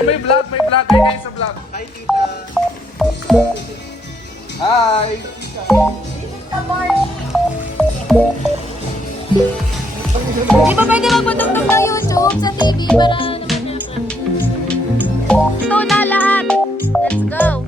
May vlog kayo sa vlog. Hi, tita. Hi. Di ba pwede magpatugtog ng YouTube sa TV para naman natin? Ito na lahat. Let's go.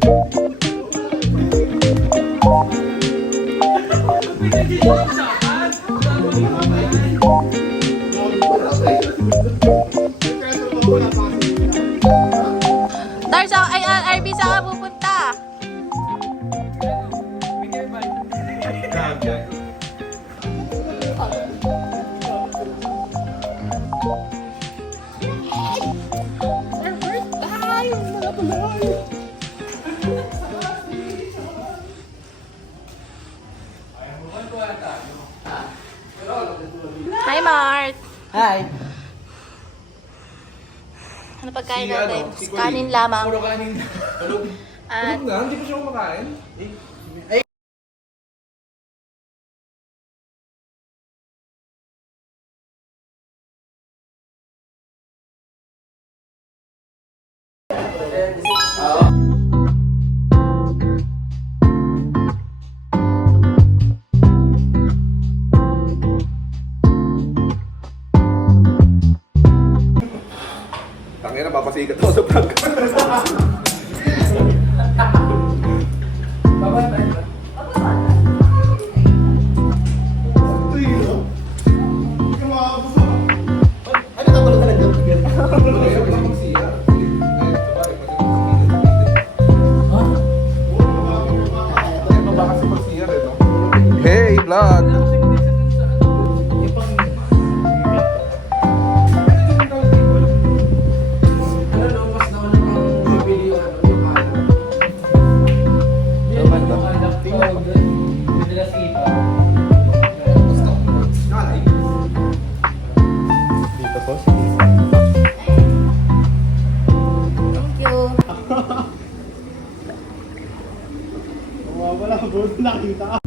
Darsa, ay RB saan ka pupunta? Hi, Mart. Hi. Ano pagkain natin? Kanin lamang. Puro kanin. Tulog. At Tulog na? Hindi pa siya kumakain? Tangina, papasikat ako sa vlog. Hey, vlog! thank you. Wala, buti nakita.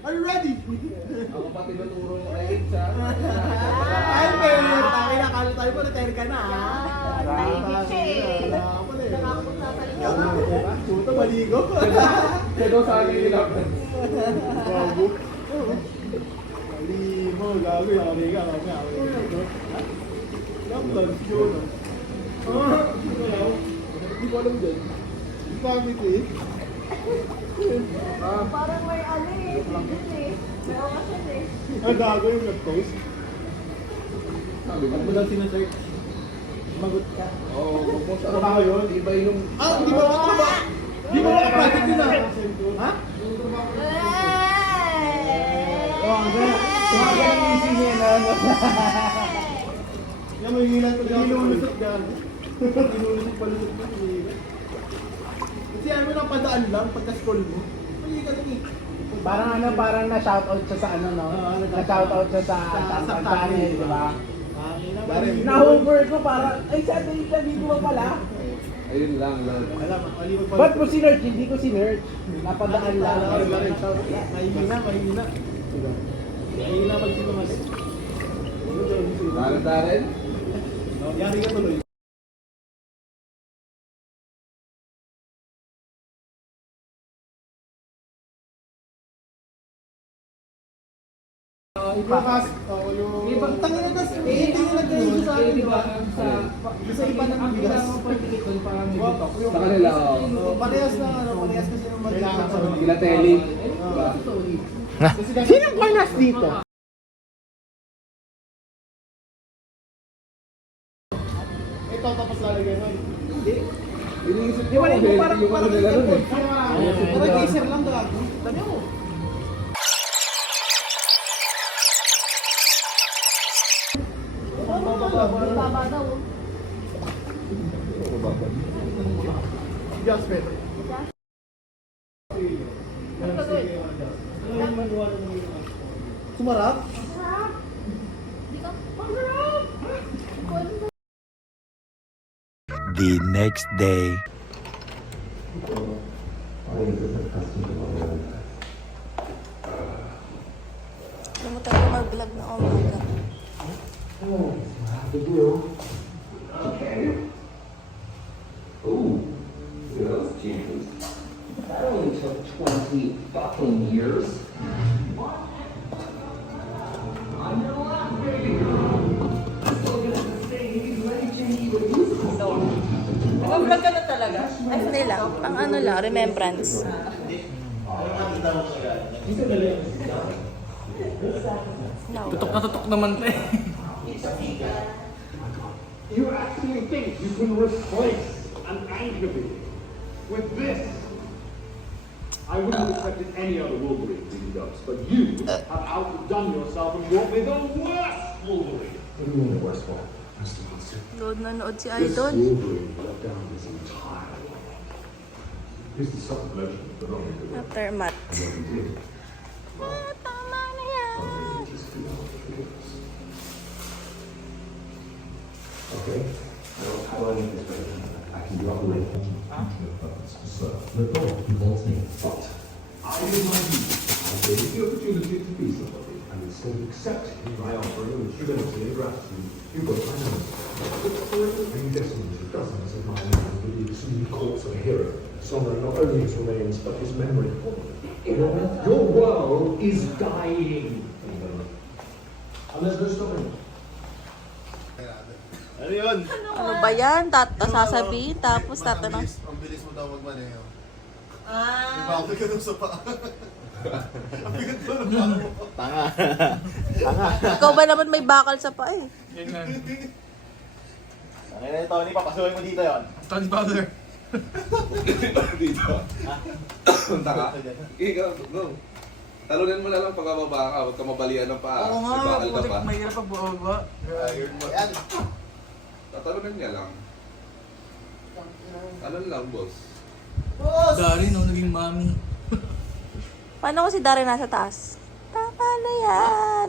Are you ready? Ako pa tinuturo mo kay Itza. Ay, pero tayo na, kala tayo po, retire ka na. Puto, maligo. Kaya daw sa akin yung laban. Bago. Mali mo, gago yung kami ka. Laban, yun. Hindi ko alam din. Bakit eh? Parang may ano eh. May okasyon eh. Ah, gago yung nag-post. Ano daw sinesearch? Magot ka. Oo, mag-post Ano ba yun? Iba yung... Di ba ako ba? Di ba ako project nila? Ha? Oo, nga ng easy niya na ano. Yan, may hilan ko lang. Inulusot yan. Inulusot palusot ko. Kasi ano lang, padaan lang, pagka-scroll mo. May ka lang eh. Parang na-shoutout siya sa ano, no? Na-shoutout siya sa channel, di ba? Na-hover ko para, ay sa atin yung video mo pala. Ayun lang. Alam, mali mo Ba't mo sinerch? Hindi ko sinerch. Napadaan lang. Mahihina. Mahihina magsinumas. Darin? Yari ka tuloy. Bukas, yung... Ibang tangin na tas, hindi na kayo sa akin, di ba? Sa iba ng bigas. Sa kanila, oo. Parehas na, parehas kasi ng mag-iingat. Pinateli. Sinong panas dito? Ito, tapos lalagay nun. Hindi. Iniisip Di ko, ba rin mo parang yung ano nila nun eh. Parang geyser lang gago. Tanya mo. Baba daw. Just better. Sumarap? Di ka? Masarap! The next day. Limutan ko mag-vlog na umaga. Ooh, look at those jeans. That only took 20 fucking years. I'm your last baby girl. Still gonna sustain these late change with musical songs. Nag-vlog ka na talaga? Ay, hindi lang. Pang ano lang, remembrance. No. Tutok naman pa eh. You actually think you can replace an ankle with this? I wouldn't have accepted any other Wolverine than does, but you have outdone yourself and brought me the worst Wolverine. What do you mean the worst one? Mr. Hudson. Load na load si This Idol. Wolverine let down his entire life. Here's the second legend, but only the one. Aftermath. What he did. Ah, tama na yan. It is beyond forgiveness. Okay? Well, how do I make this better? I can drop away from Sir, the dog involves me. But I in my youth, I gave the opportunity to be somebody, and instead of accepting my offering with humility and gratitude, you got my nose. And you decimated dozens of my men with the exhumed corpse of a hero, sombering not only his remains, but his memory. Your world is dying. And there's no stopping it. Ano yun? Ano ba yan? Sasabihin, tapos tatanong. Ang bilis mo daw magmaneho. Ah. Diba ako ganun sa paa? Ang bigat mo ng paa mo. Ikaw ba naman may bakal sa pa eh? Yan nga. Ano yun, Tony? Papasuhin mo dito yun. Tony Bowser. Dito. Punta ka? Ikaw, no. Talunin mo na lang pagkababa ka, huwag ka mabalian ng paa. Oo nga, May bakal ka pa. mahirap pag bumaba. Ayun mo. Yan. Tatalunin niya lang. Ano lang, boss? Dari, no, naging mami. Paano ko si Darren nasa taas? Tama na yan.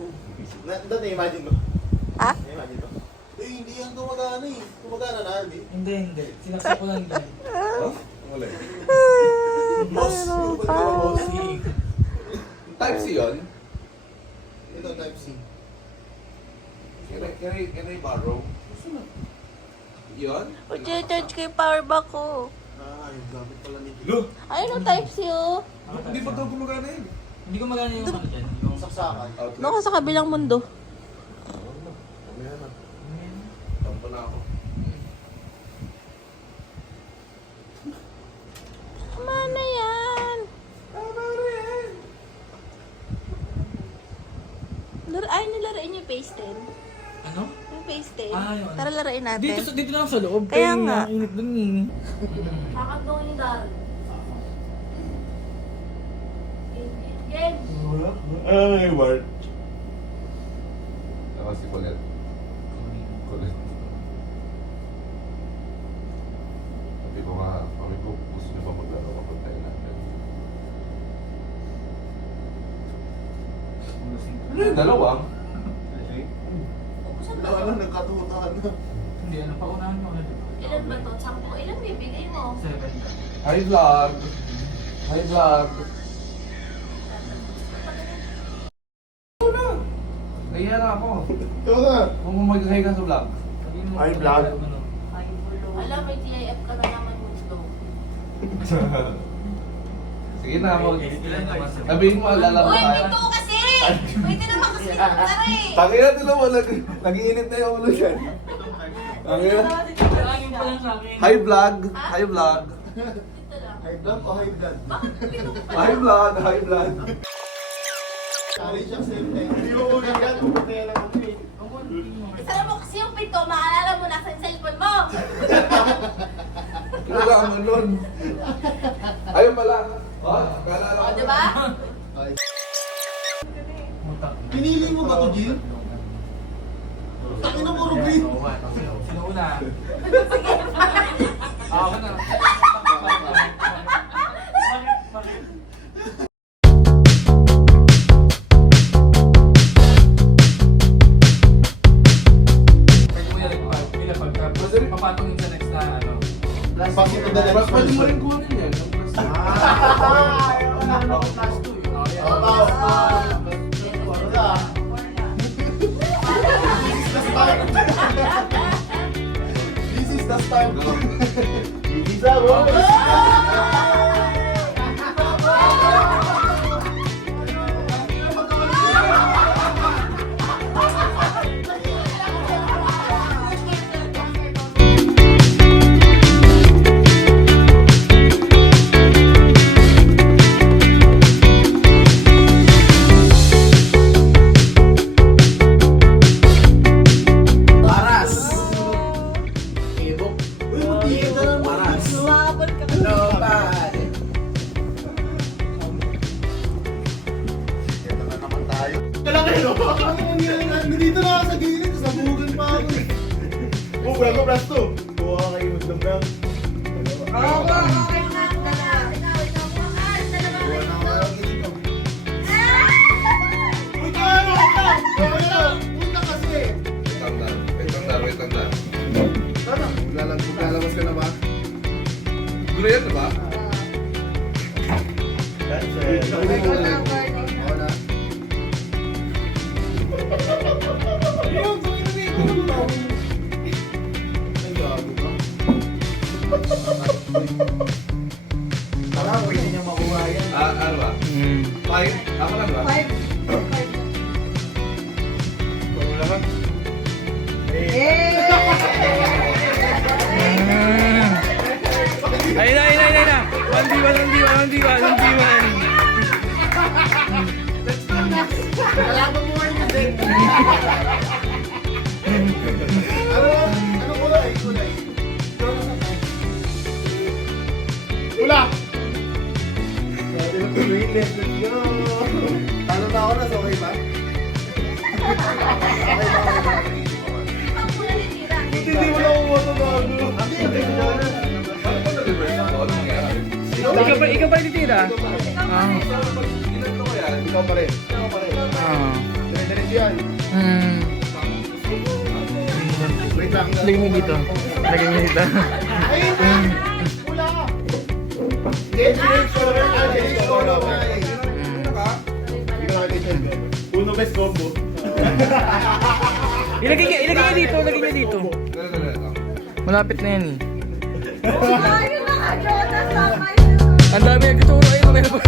Doon, na-imagine mo. Ha? Na-imagine mo. Eh, hindi yan gumagana eh. Gumagana na, Arby. Hindi. Sinaksa ko lang dyan. Oh? Wala. Boss. Ano Ba't pa? ka ba, boss? Type C yun? Ito, type C. Can I borrow? Yun? O, charge ko yung power bank ko. Ah, yung gamit pala ni Ayun o, type C o. Hindi pa daw gumagana yun. Hindi ko magana yung ano dyan. Yung... saksakan. Outlet. Doon ka sa kabilang mundo. Tampo na ako. Phase 10? Ano? Yung Phase 10? Ah, yun. Tara larain natin. Dito lang sa loob. Kaya nga. Init dun eh. Kakagawin dar. Game. Ay, Bart. Ako si Colette. Colette. Sabi ko nga, kami ko, gusto niyo ba maglaro kapag tayo natin? Ano yung dalawang? Ano, nagkatutaan na. Hindi, ano pa unahan mo? Ilan ba to? 10? Ilan bibigay mo? 7. Hi vlog! Hi vlog! Nahiya na ako. Ito na. Kung mag-hi ka sa vlog. Hi, vlog. Alam, may TIF ka na naman gusto. Sige na, sabihin mo, lalaro Uy, tayo. may to kasi! Pwede naman kasi tara eh! Tangina nila mo, nag-iinit na yung ulo dyan. Tangina. Hi vlog! Hi vlog! Dito lang. High blood o high blood? Bakit pito ka pa? Hi vlog! Hi vlog! Sorry siya, same time. Hindi mo ulit yan. Kaya lang ako eh. Isara mo kasi yung pito, maalala mo nasa yung cellphone mo! Kilala ka man nun. Ayun pala. Oh, kalala O, ko. diba? Pinili mo ba ito, Jill? Takin na puro green. Sino una? Sige, Ako na. Papatungin sa next na ano. Bakit ito na next Pwede mo rin kunin yan. Yung plus two. Plus 2 yun. This is the start. This is the road. Paras! Ibok. Uy, magtigil ka na naman. Paras. Lumabot ka. Nobody. Ito na naman tayo. Kailan kayo? Nandito na ako sa gilid. Sabugan pa ako eh. Oh, wala ko plus 2. Buha kayo magdamdam. Oo, okay na. Dalawa. Ikaw. Ah, dalawa. Buha na ako ng gilid. Ah! Uy, kaya na! Punta kasi. Wait lang na. Tama. Maglalabas ka na ba? Gulo yan, diba? That's Ikaw na, Barney. Ako na. Ayun, tungin na dito. Ay, gago ka. Tara, pwede niya makuha yan. Ano ba? 5? Ako lang ba? 5. Ikaw lahat. Ayun na. 1v1. Kalaban mo ngayon kasi. Ano kulay? Kulay. Pula! Let's go! Talo na ako na, so okay ba? Ikaw muna nitira. Hindi mo lang umuto bago. Hindi, Ano ba na-reverse ako? Ano mangyari? Ikaw ba titira? Ilan ko yan? Ikaw pa rin. Ikaw pa rin. Diretso yan. Wait lang. Lagay mo dito. Ay, pula! Get your shoulder and get your shoulder away. Hindi ka nakakita yan. Uno best combo. Ilagay niya dito. Malapit na yan eh. Ayun na ka, Jonas. Tama Ang dami nagtuturo. Ayun, meron pa.